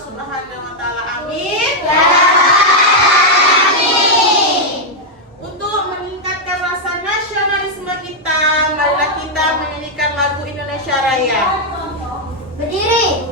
Subhanahu wa Ta'ala. Amin. Untuk meningkatkan rasa nasionalisme kita, marilah kita menyanyikan lagu Indonesia Raya. Berdiri.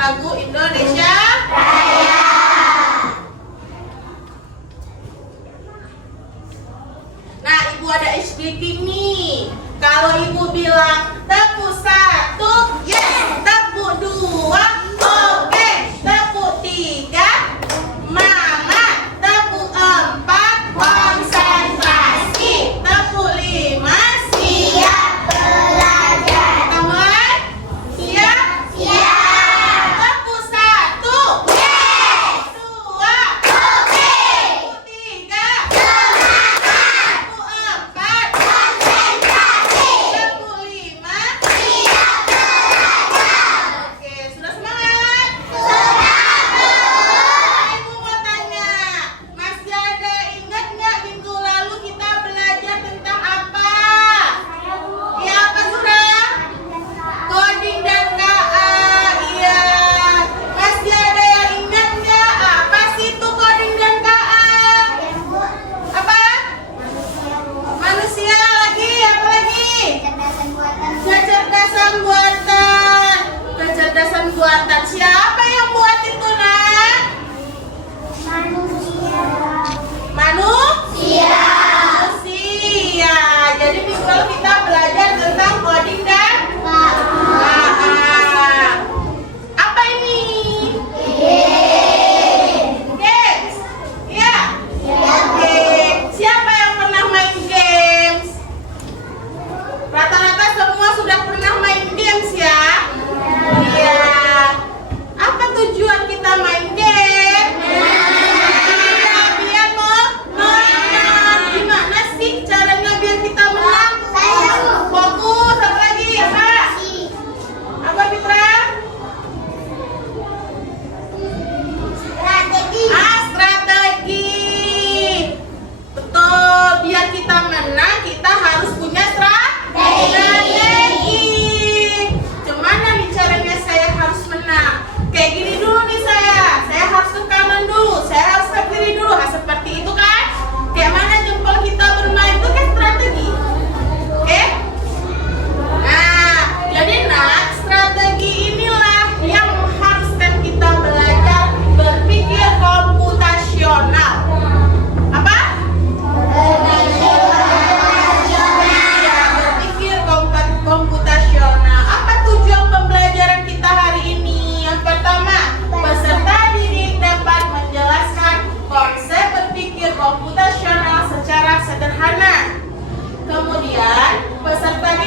Lagu Indonesia Raya. Nah, Ibu ada explicating nih. Kalau Ibu bilang tepuk 1, yes. Tepuk 2, oke. Tepuk 3, mama. Tepuk 4, konsentrasi. Tepuk 5, siap belajar. Teman, siap? Siap. Tepuk 1, Yes. 2, Oke. tepuk 3, Semangat. tepuk 4, Konsentrasi. tepuk 5, Siap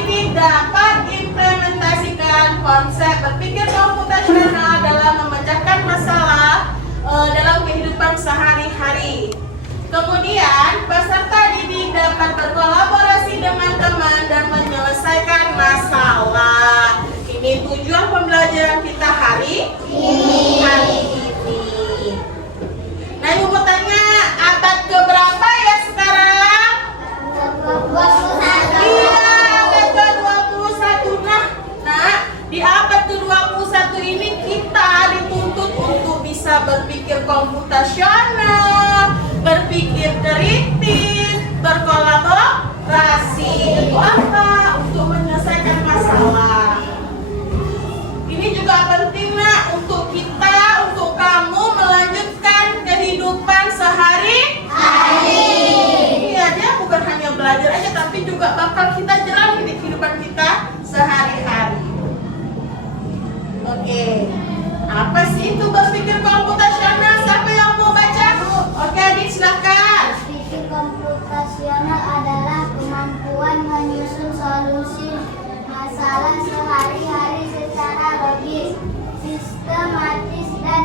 ini dapat implementasikan konsep berpikir komputasional dalam memecahkan masalah dalam kehidupan sehari-hari. Kemudian, peserta didik dapat berkolaborasi dengan teman dan menyelesaikan masalah. Ini tujuan pembelajaran kita hari ini. Nah, Ibu mau tanya, abad keberapa ya sekarang? Iya, abad ke-21. Nah, di abad ke-21 ini kita dituntut untuk bisa berpikir komputasional, berpikir kritis, berkolaborasi. Itu apa? Untuk menyelesaikan masalah. Ini juga penting nak untuk kita, untuk kamu melanjutkan kehidupan sehari-hari. Iya, dia bukan hanya belajar aja, tapi juga bakal kita jalani di kehidupan kita sehari-hari. Oke, apa sih itu berpikir komputasional? Siapa yang mau baca? Oke, adik silakan. Berpikir komputasional adalah kemampuan menyusun solusi masalah sehari-hari secara logis, sistematis, dan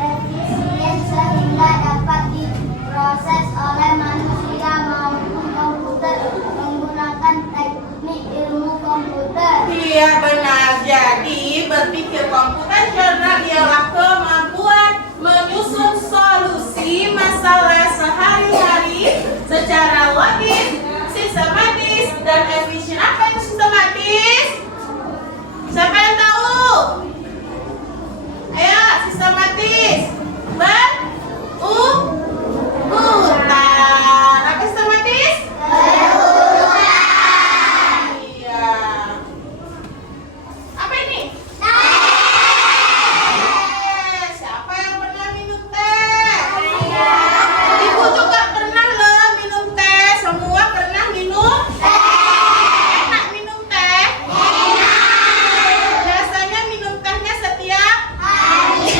efisien sehingga dapat diproses oleh manusia maupun komputer menggunakan teknik ilmu komputer. Iya benar. Jadi berpikir komputasional ialah kemampuan menyusun solusi masalah sehari-hari secara logis, sistematis, dan efisien. Apa itu sistematis? Siapa yang tahu? Ayo, sistematis. Berurutan. Apa sistematis? Iya. Apa ini? Siapa yang pernah minum teh? Ibu juga pernah loh minum teh. Semua pernah minum teh. Enak minum teh? Biasanya minum tehnya setiap hari.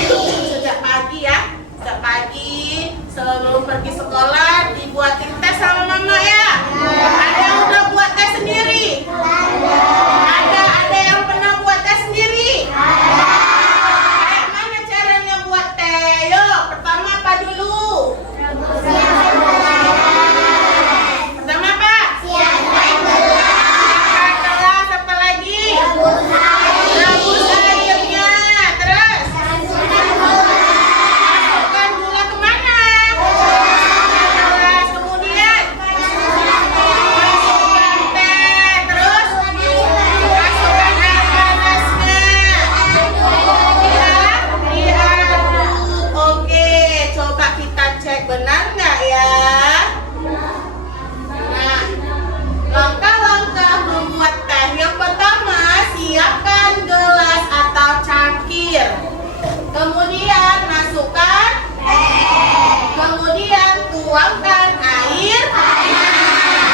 Sejak pagi ya. Sejak pagi sebelum pergi sekolah dibuatin teh sama mama ya. Ada yang udah buat teh sendiri? Ada yang pernah buat teh sendiri? Kayak mana caranya buat teh? Yuk, pertama apa dulu? Pertama apa? Siapkan gelas, apa lagi? Rebus airnya. Terus? Masukkan gula kemana? Gelas. Kemudian? Masukkan teh. Terus? Masukkan air panasnya. Diaduk. Oke, coba kita cek benar nggak ya? Nah, langkah-langkah membuat teh. Yang pertama, siapkan gelas atau cangkir. Kemudian masukkan teh. Kemudian tuangkan air.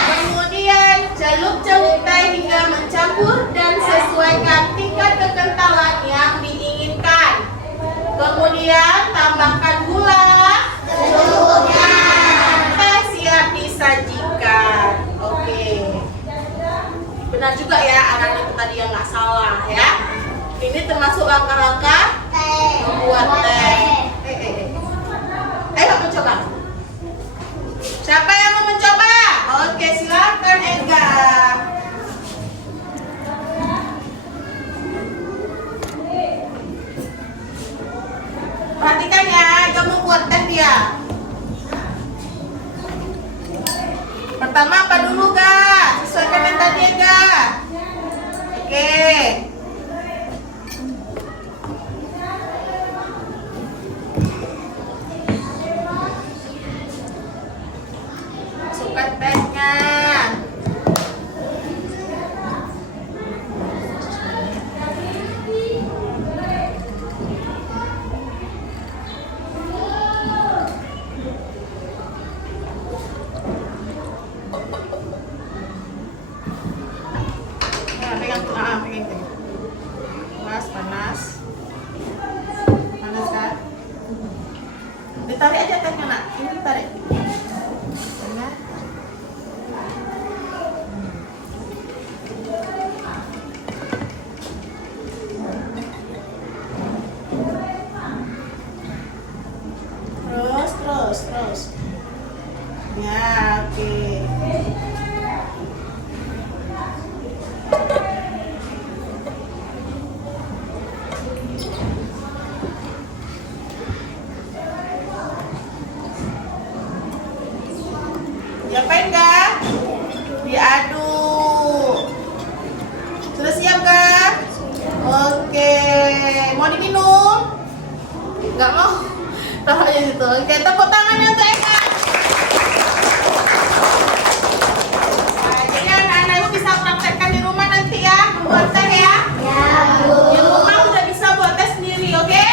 Kemudian celup-celup teh hingga mencampur dan sesuaikan tingkat kekentalan yang diinginkan. Kemudian tambahkan gula. Secukupnya. Teh siap disajikan. Oke. Benar juga ya, anak itu tadi yang nggak salah ya. Ini termasuk langkah-langkah membuat teh. Ayo mencoba. Siapa yang mau mencoba? Oke, silakan Edgar. Perhatikan ya, dia mau buat teh dia. Pertama apa dulu, Ga? Sesuaikan yang tadi ya, Ga. Oke. Masukkan tehnya. Pegang. Panas. Panas kan? Ditarik aja tehnya, Nak. Ini tarik. Benar. Oke. Diapain kak? Diaduk. Sudah siap kak? Oke. Mau diminum? Nggak mau? Taruh aja situ. Oke, tepuk tangannya untuk Eka. Nah, jadi anak-anak ibu bisa praktekkan di rumah nanti ya, membuat teh ya. Ya, Bu. Di rumah udah bisa buat teh sendiri, oke?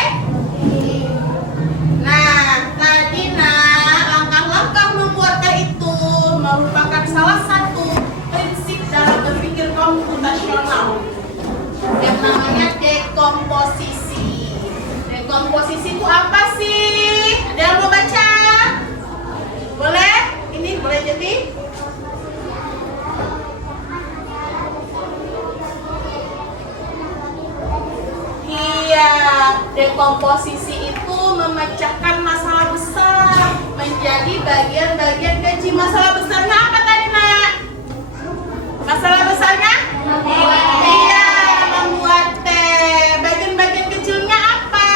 Nah, tadi langkah-langkah membuat teh itu merupakan salah satu prinsip dalam berpikir komputasional yang namanya dekomposisi. Dekomposisi itu apa sih? Ada yang mau baca? Boleh? Ini boleh jadi? Iya, dekomposisi itu memecahkan masalah besar menjadi bagian-bagian kecil. Masalah besarnya apa tadi, Nak? Masalah besarnya? Iya, membuat teh. Bagian-bagian kecilnya apa?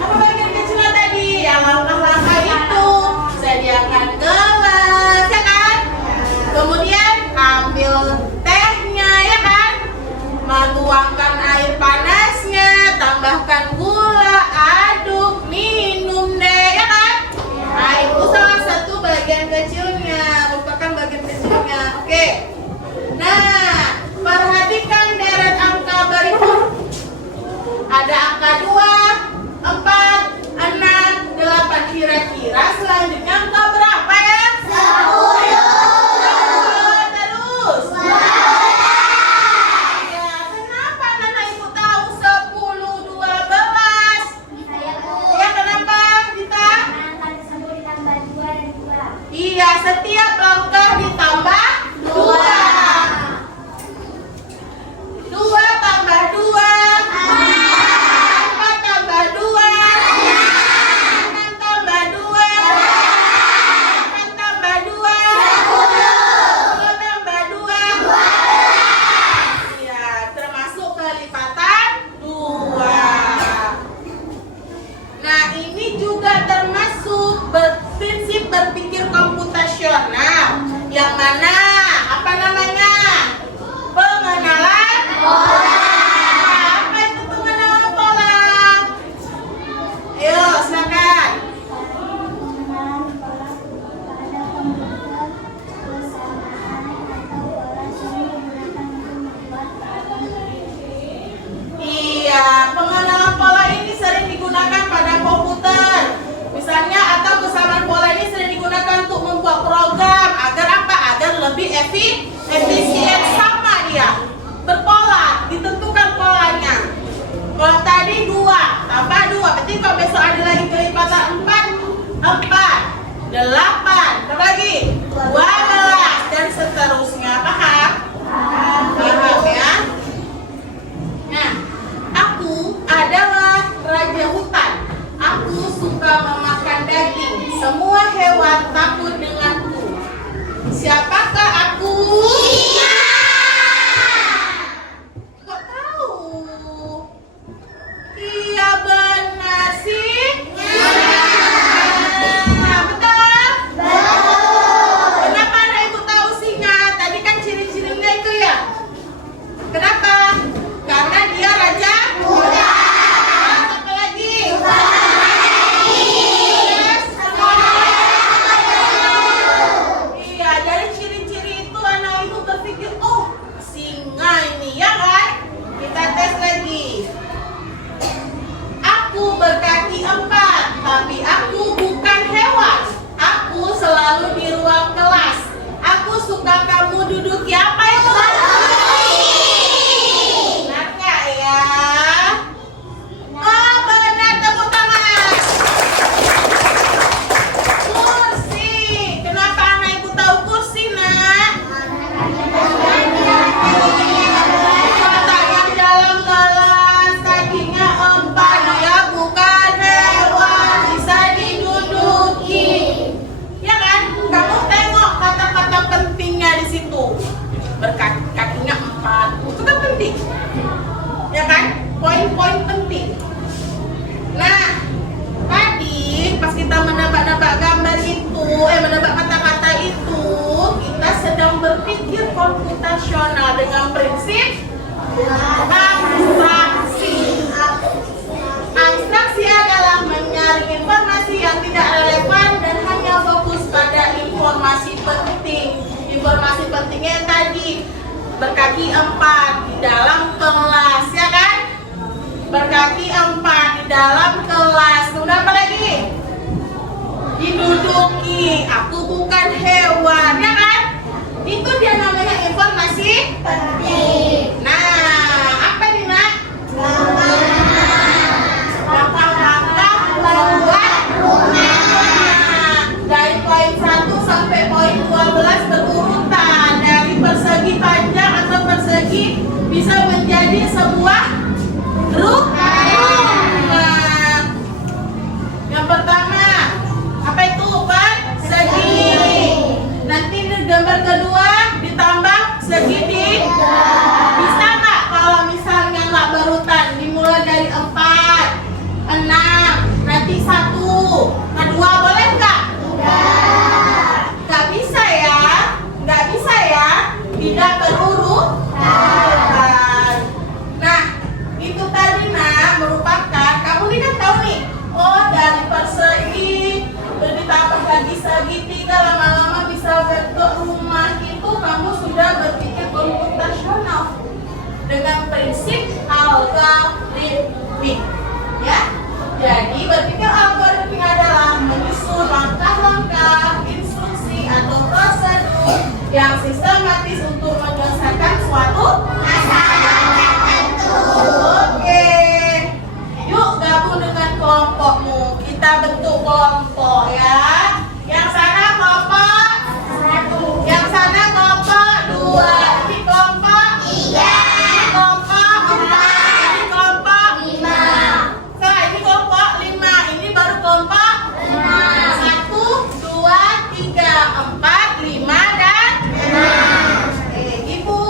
Apa bagian kecilnya tadi? Yang langkah-langkah itu sediakan gelas, ya kan? Kemudian ambil tehnya, ya kan? Menuangkan air panasnya, tambahkan gula, aduk, minum deh, ya kan? Nah, itu salah satu bagian kecilnya, merupakan bagian kecilnya. Oke. Nah, perhatikan deret angka berikut. Ada angka 2, 4, 6, 8. Kira-kira selanjutnya angka berapa ya? 10. Terus? Ya, kenapa anak ibu tahu 10, 12? Ya, kenapa, Dita? Iya, setiap langkah ditambah 2. 2 tambah 2. 4 tambah 2. 6 tambah 2. 8 tambah 2. 10 tambah 2. Iya, termasuk kelipatan 2. Nah, ini juga termasuk prinsip berpikir komputasional. Yang mana? Apa namanya? Pengenalan pola. Apa itu pengenalan pola? Ayo, silakan. Iya, pengenalan pola ini sering digunakan pada komputer. Misalnya, atau kesamaan pola ini sering digunakan untuk membuat program agar apa? Agar lebih efisien. Sama dia. Berpola, ditentukan polanya. Kalau tadi 2 tambah 2, berarti kalau besok ada lagi kelipatan 4, 8, apa lagi? 12 dan seterusnya. Paham? Paham ya? Nah, aku adalah raja hutan. Aku suka memakan daging. Semua hewan takut denganku. Siapakah aku? Kok tahu? Iya, benar sih. Nah, betul? Kenapa anak ibu tahu singa? Tadi kan ciri-cirinya itu ya. Kenapa? Karena dia raja hutan. Apa lagi? Iya, dari ciri-ciri itu anak ibu berkaki 4 di dalam kelas, ya kan? Berkaki 4 di dalam kelas. Kemudian apa lagi? Diduduki. Aku bukan hewan, ya kan? Itu dia namanya informasi penting. Nah, apa nih nak? Langkah-langkah membuat rumah. Dari poin 1 sampai poin 12 berurutan. Dari persegi panjang atau persegi bisa menjadi sebuah rumah. Yang pertama, apa itu persegi? Nanti di gambar kedua ditambah segi bisa nggak kalau misalnya nggak berurutan, dimulai dari 4, 6, nanti 1, kedua boleh nggak? Nggak bisa ya, nggak bisa ya, tidak berurutan. Nah, itu tadi merupakan, kamu ini kan tahu nih, oh dari persegi ditambah lagi segitiga, lama-lama bisa bentuk rumah. Itu kamu sudah berpikir komputasional dengan prinsip algoritmik, ya. Jadi berpikir algoritmik adalah menyusun langkah-langkah, instruksi atau prosedur yang sistematis untuk menyelesaikan suatu masalah tertentu. Oke, yuk gabung dengan kelompokmu. Kita bentuk kelompok ya. Yang sana kelompok 1, yang sana kelompok 2, ini kelompok 3, ini kelompok 4, ini kelompok 5. Nah, ini kelompok 5, ini baru kelompok 6. 1, 2, 3, 4, 5 dan 6. Ibu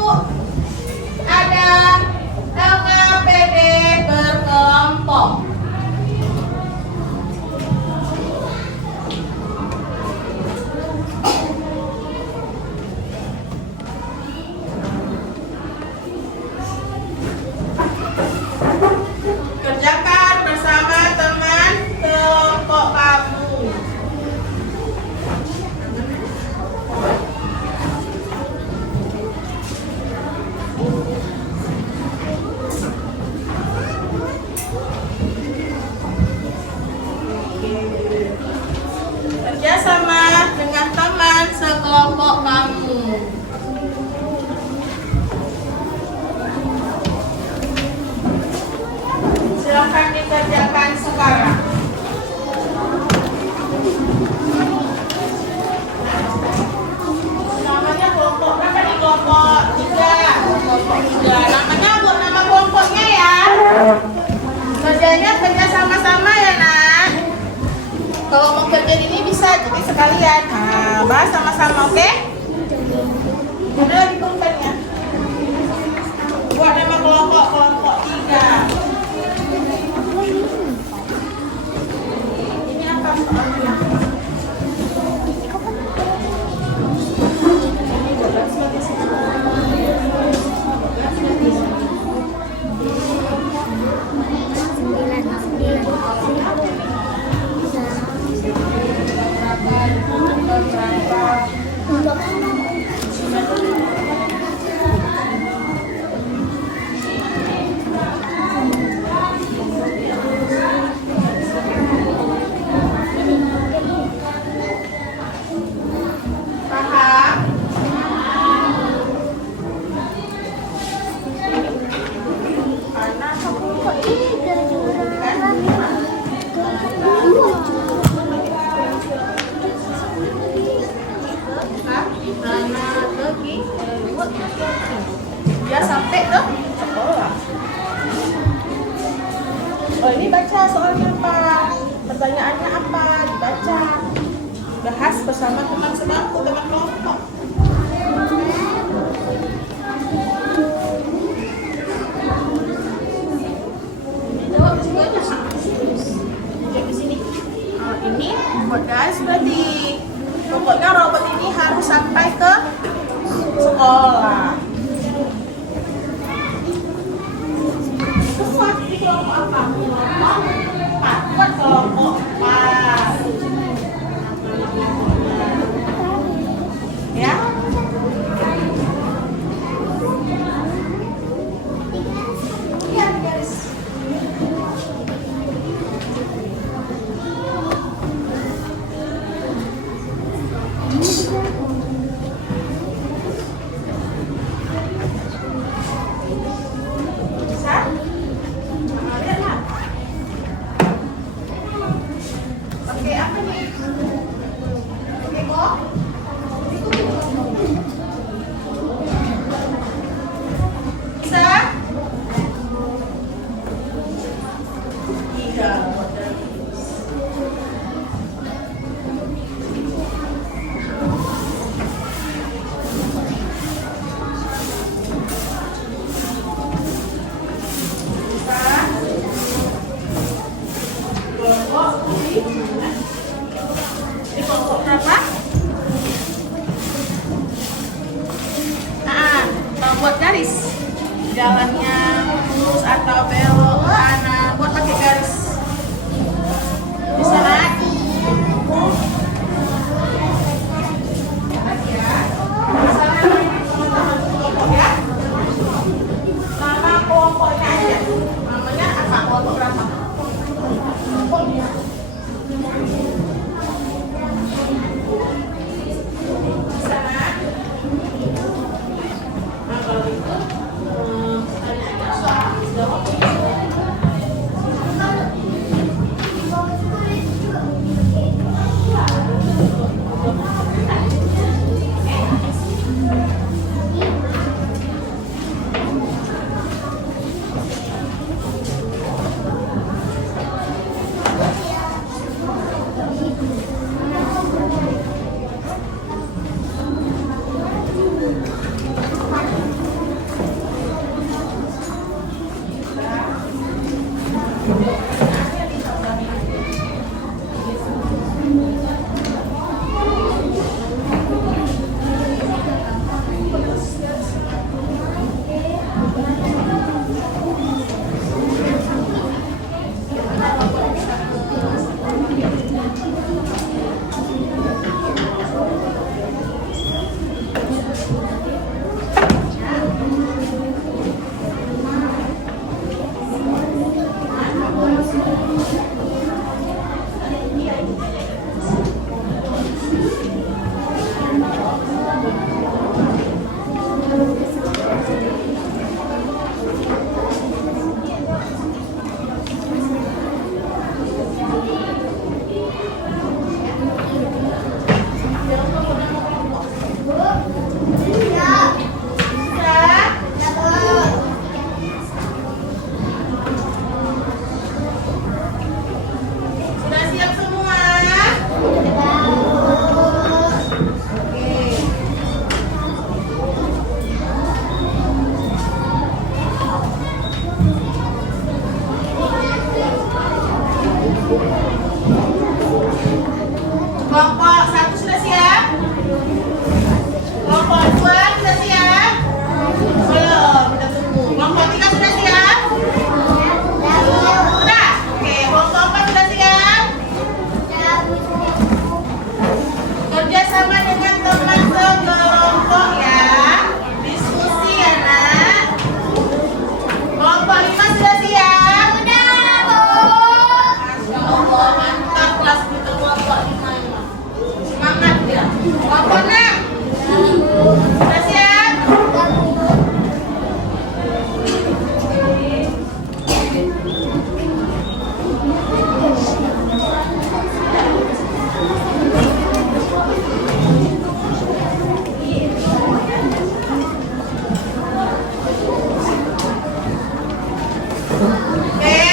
ada LKPD berkelompok. Kerjakan bersama teman kelompok kamu. Kerja sama dengan teman sekelompok kamu. Silakan dikerjakan sekarang. Namanya kelompok berapa nih? Kelompok 3. Kelompok 3. Namanya buat nama kelompoknya ya. Kerjanya kerja sama-sama ya nak. Kalau mau kerja ini bisa jadi sekalian. Nah, bahas sama-sama, oke? Ada lagi kompennya. Buat nama kelompok 3. Ini apa soalnya? Dia sampai ke sekolah. Oh, ini baca soalnya apa? Pertanyaannya apa? Dibaca. Bahas bersama teman sebangku, teman kelompok. Jawab juga di sini. Ini buat guys berarti. Pokoknya robot ini harus sampai ke sekolah. Semua di kelompok apa? Kelompok 4. Buat kelompok 4. Ya. Bisa? Nah, lihatlah. Pakai apa nih? Pakai kok? Bisa? Iya, buat garis. Bisa? Kelompok ini kelompok berapa? Buat garis jalannya lurus atau belok ke kanan, buat pakai garis. Bisa nak? Ya. Nama kelompoknya aja. Namanya apa? Kelompok berapa? Kelompoknya. Bisa nak? Nah, kalau itu tanya aja soal jawab. Sudah siap semua? Kelompok 1 sudah siap? Kelompok 2 sudah siap? Belum, kita tunggu. Kelompok 3 sudah siap? Sudah? Oke, kelompok 4 sudah siap? Kerja sama dengan teman sekelompok ya. Diskusi ya nak. Kelompok 5 sudah siap? Masya Allah, mantap kelas kita kelompok 5 ini. Semangat ya. Kelompok 6 sudah siap? Oke.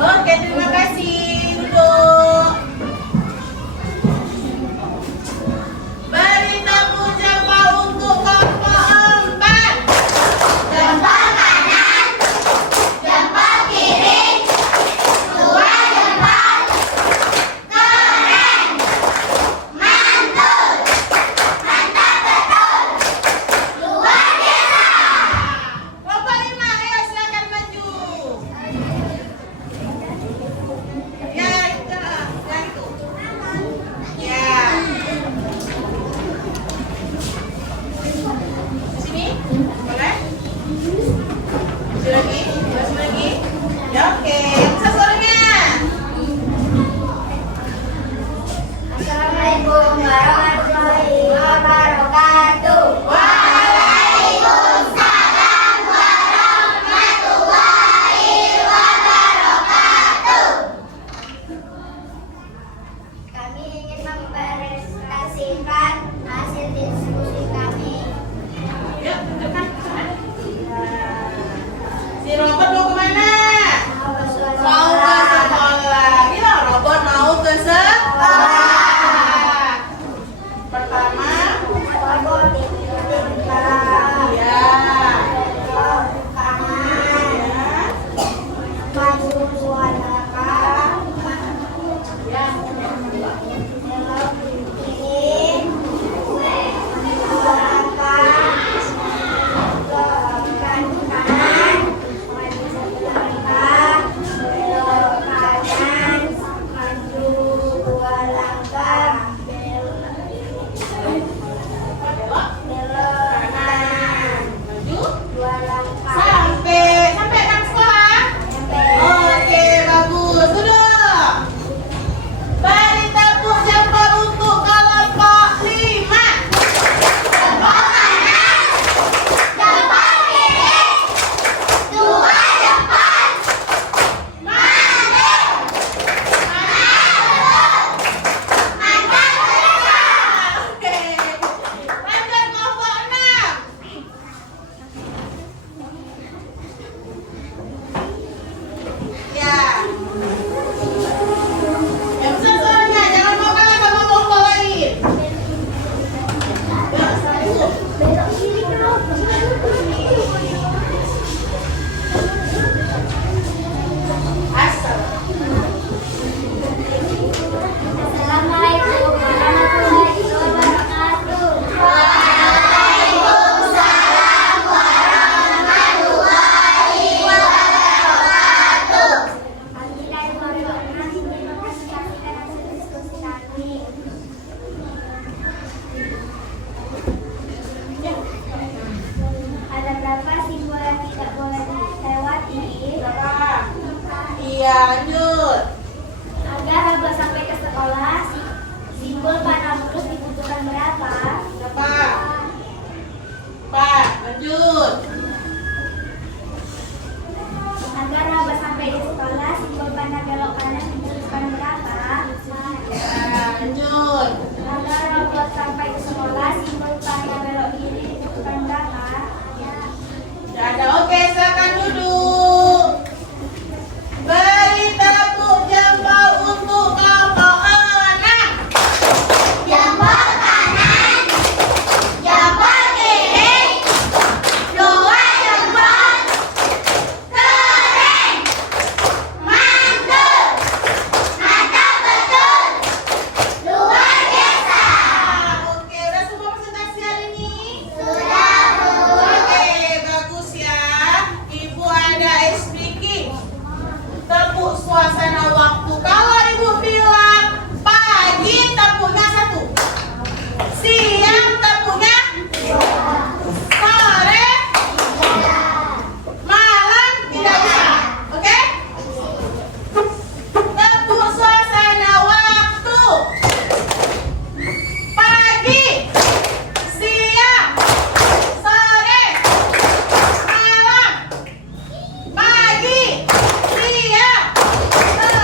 Oke, terima kasih. Duduk. Beri tepuk jempol untuk kelompok 4. Jempol kanan, jempol kiri, dua jempol. Keren, mantul, mantap betul, luar biasa. Kelompok 5, ayo silakan maju. Ya, itu. Yang itu. Ya. Sini. Boleh? Masih lagi? Masih lagi? Ya, oke. Yang bisa suaranya. Assalamualaikum warahmatullahi wabarakatuh. Waalaikumsalam warahmatullahi wabarakatuh. Kami ingin mempresentasikan hasil diskusi kami. Yuk, dekat. Si robot mau kemana? Mau ke sekolah. Bilang robot mau ke sekolah. Pertama, Robot tinggal ya. kanan, Ya. maju dua langkah, Ya. belok kiri, dua langkah, belok kanan, maju satu langkah, belok kanan, maju dua langkah, Belok. belok kanan, Maju. dua langkah. Sampai kan sekolah? Oke, bagus. Duduk. Beri tepuk jempol untuk kelompok 5. Jempol kanan, jempol kiri, dua jempol. Maju, mantap betul. Oke. Lanjut kelompok 6. Ya. Yang besar suaranya, jangan mau kalah sama kelompok lain. Ya, satu. Belok kiri dong. Asal. Assalamualaikum warahmatullahi wabarakatuh. Waalaikumsalam warahmatullahi wabarakatuh. Kami dari kelompok 6 ingin mempresentasikan hasil diskusi kami. Ada berapa simbol yang tidak boleh dilewati? Berapa? Iya, lanjut. Agar dapat sampai ke sekolah, simbol panah lurus dibutuhkan berapa? Berapa? 4. Lanjut. Agar dapat sampai di sekolah, simbol panah belok kanan dibutuhkan berapa? Ya, lanjut. Agar dapat sampai ke sekolah, simbol panah belok kiri dibutuhkan berapa? Tidak ada. Oke, silakan duduk. Beri tepuk jempol untuk kelompok 6. Jempol kanan, jempol kiri, dua jempol. Keren, mantul, mantap betul, luar biasa. Oke, udah semua presentasi hari ini? Sudah, Bu. Oke, bagus ya. Ibu ada speaking. Tepuk suasana waktu. Kalau ibu bilang pagi, tepuknya 1. Siang, tepuknya sore. Malam tidak bisa. Oke? Tepuk suasana waktu. Pagi, siang, sore, malam. Pagi, siang, sore,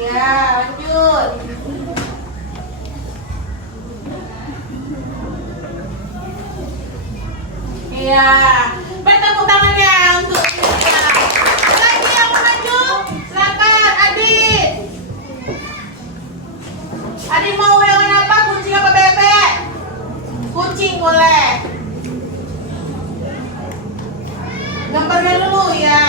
Iya, lanjut. Iya. Bertepuk tangannya untuk Cynthia. Lagi yang maju, silakan Adit. Adit mau hewan apa? Kucing apa bebek? Kucing boleh. Gambarnya dulu ya.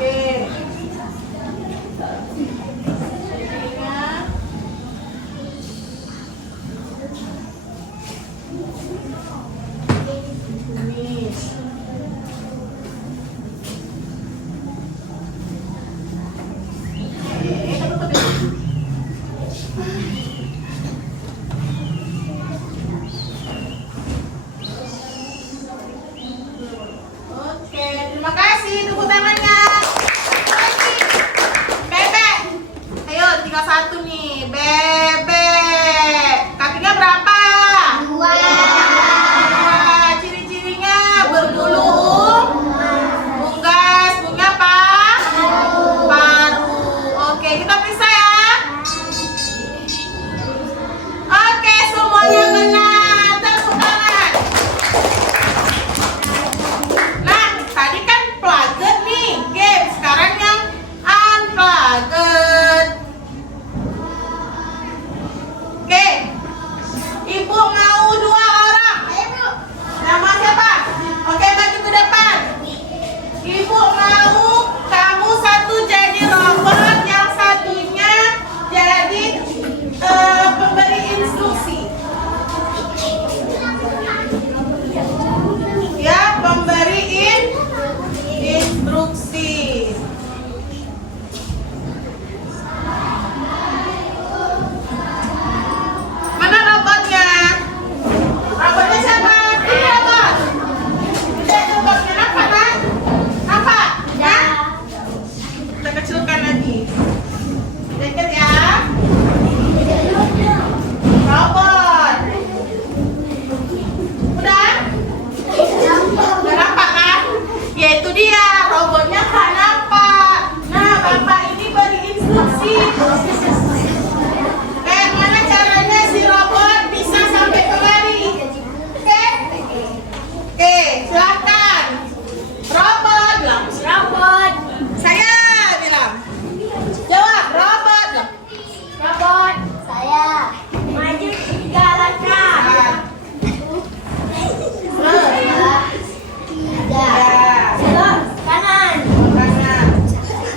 Oke. Oke, terima kasih. Tepuk tangannya. Lagi. Bebek. Ayo, tinggal satu nih. Bebek. Kakinya berapa? Dua. Dua. Ciri-cirinya berbulu. Unggas. Punya apa? Paru. Oke, kita periksa ya. Oke, semuanya benar. Tepuk tangan. Nah, tadi kan plugged nih, game. Sekarang yang unplugged. Oke, ibu mau 2 orang. Nama siapa? Oke, maju ke depan. Ibu mau kamu satu jadi robot, yang satunya jadi pemberi instruksi. Ya, pemberi instruksi. Mana robotnya? Robotnya siapa? Ini robot. Ini robotnya apa, Nak? Apa? Ya? Kita kecilkan lagi. Deket ya. Robot. Udah? Udah nampak kan? Ya itu dia, robotnya kan nampak. Nah, Bapak ini beri instruksi. Kayak mana caranya si robot bisa sampai kemari? Oke? Oke, silakan. Robot bilang. Robot. Saya bilang. Jawab, robot bilang. Robot. Saya. Maju 3 langkah. Belok kanan. Kanan.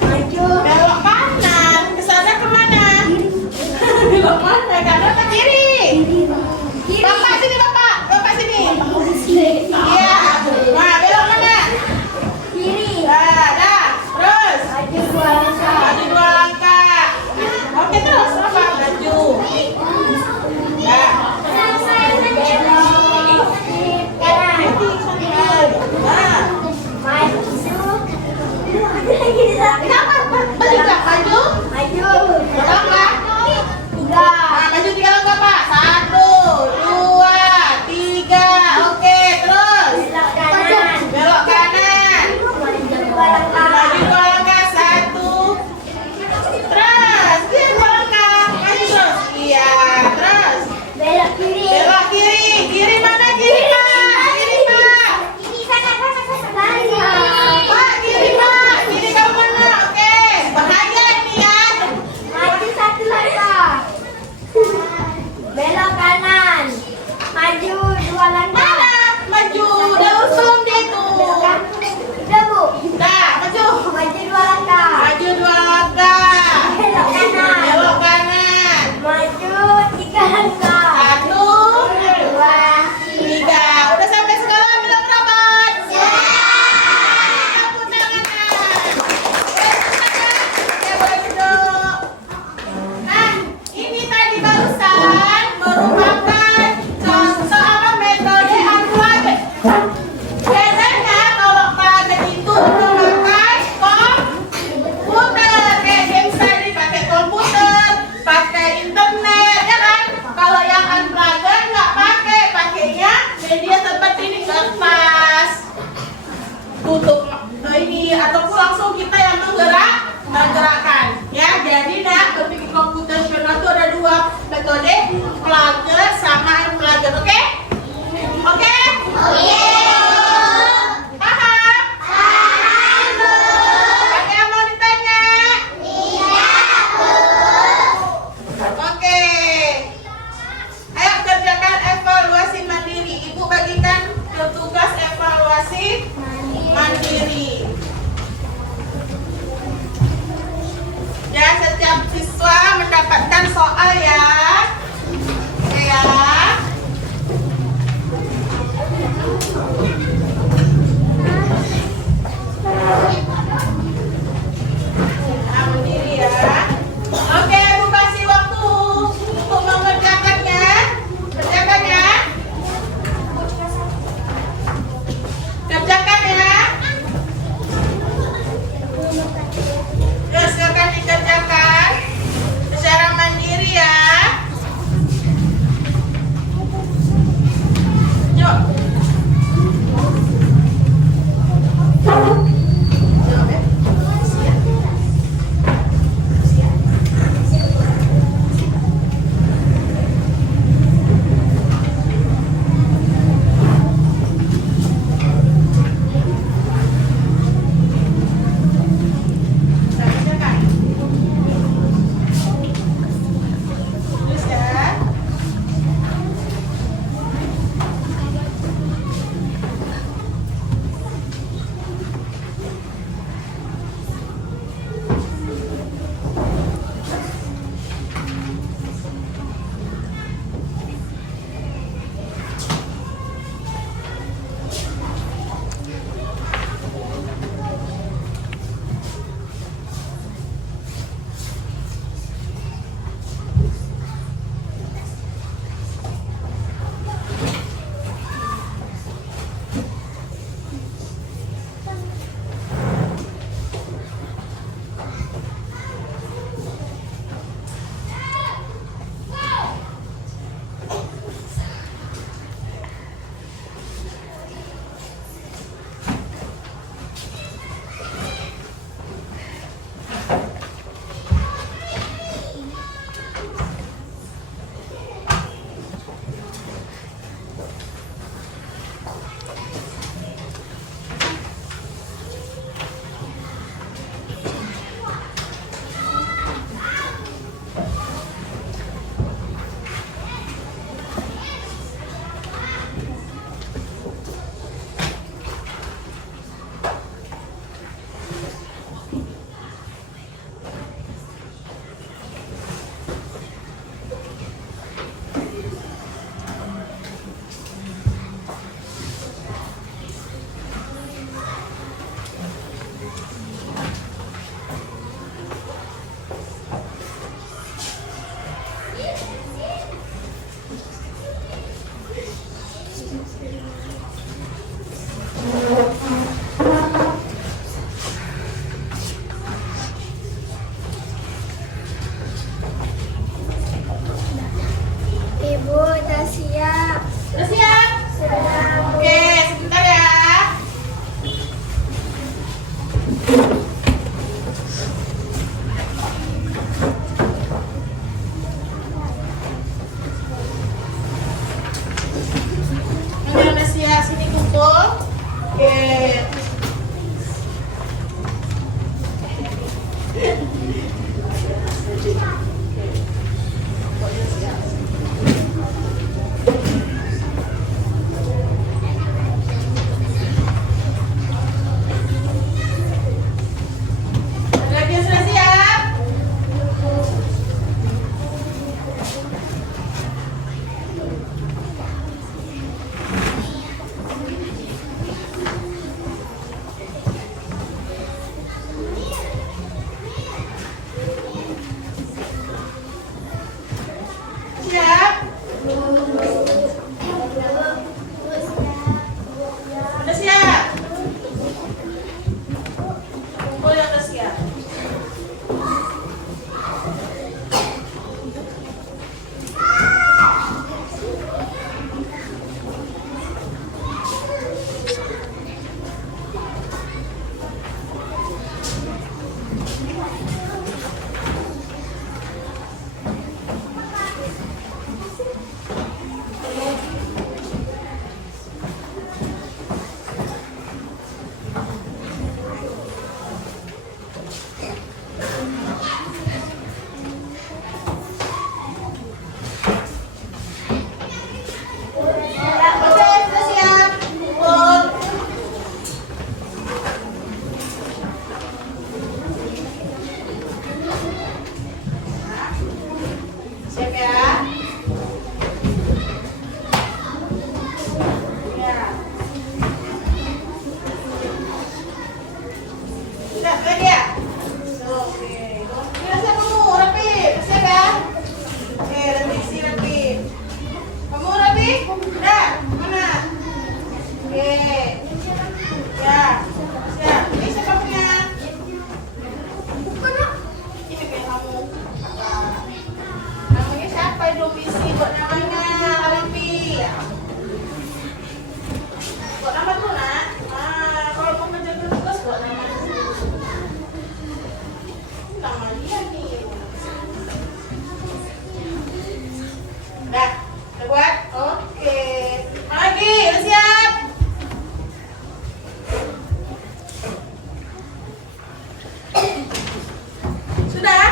Maju. Belok kanan. Kesana kemana? Belok mana? Kanan atau kiri? Bapak sini, Bapak. Bapak sini. Iya. Nah, belok mana? Kiri. Dah. Terus. Maju 2 langkah. Maju 2 langkah. Oke, terus Bapak maju. Ya. Belok kanan. Nah. Maju. Balik nggak maju? Maju. Belok nggak? 3. Nah, maju 3 langkah, Pak. 1, 2, 3. Oke, terus. Belok kanan. Belok kanan. Maju 2 langkah. Maju 2 langkah. 1. Terus. Dia 2 langkah. Maju terus. Iya. Terus. Belok kiri. Belok kiri. Kiri mana? Kiri, Pak. Kiri, Pak. Kiri sana. Pak, kiri, Pak. Kiri kamu mana? Oke. Bahaya ini ya. Maju 1 langkah. Belok kanan. Maju 2 langkah. Mana? Maju. Udah usum dia itu. Udah, Bu. Dah, maju. Maju 2 langkah. Maju 2 langkah. Belok kanan. Belok kanan. Maju 3 langkah. 1, 2, 3. Udah sampai sekolah belum, robot? Tepuk tangan. Ya, boleh duduk. Nah, ini tadi barusan merupakan contoh apa metode unplugged. Biasanya kalau plugin itu memakai komputer, kayak game tadi pakai komputer, pakai internet, ya kan? Kalau Oke, sebentar ya. Indonesia sini kumpul. Oke. Lagi sudah siap? Siap? Udah siap? Kumpul yang udah siap. Oke, sudah siap? Kumpul. Siap ya? Ya. Siap lagi ya? Oke. Sudah siap kamu, rapi. Siap ya? Oke, rapi, rapi. Kamu rapi? Udah, mana? Oke. Ya, siap. Ini siapa punya? Ini kayak kamu. Namanya siapa itu visi? Buat namanya Alipi. Buat nama tuh nak. Kalau mau kerja tugas buat nama. Nama dia nih. Udah buat? Oke. Lagi, udah siap? Sudah?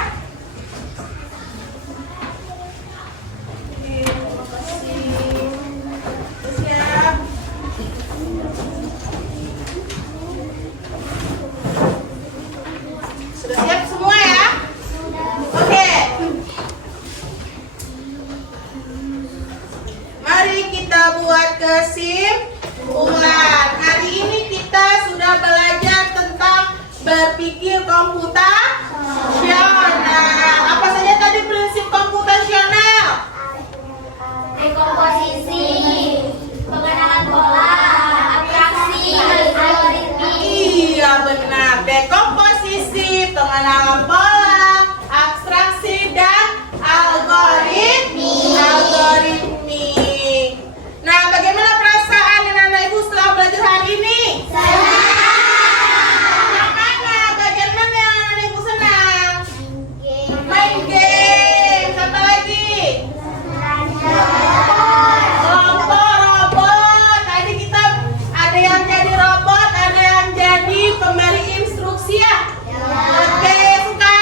Oke, terima kasih. Udah siap? Sudah siap semua ya? Oke. Mari kita buat kesimpulan. Hari ini kita sudah belajar tentang berpikir komputasional. Apa saja tadi prinsip komputasional? Dekomposisi, pengenalan pola, abstraksi, algoritmi. Iya benar. Dekomposisi, pengenalan pola, abstraksi dan algoritmi. Nah, bagaimana perasaan anak-anak ibu setelah belajar hari ini? Senang. Bagian mana yang anak-anak ibu senang? Main game. Apa lagi? Robot. Tadi kita ada yang jadi robot, ada yang jadi pemberi instruksi ya. Oke, suka?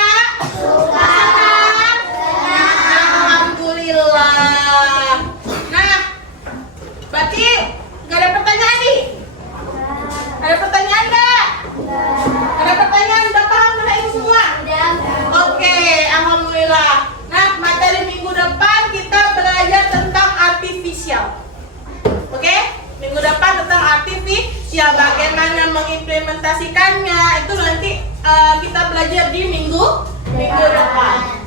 Alhamdulillah. Nah, berarti gak ada pertanyaan nih? Ada pertanyaan gak? Ada pertanyaan? Udah paham kan ibu semua? Oke, alhamdulillah. Nah, materi minggu depan kita belajar tentang artificial. Oke? Minggu depan tentang artificial, bagaimana mengimplementasikannya itu nanti kita belajar di minggu depan.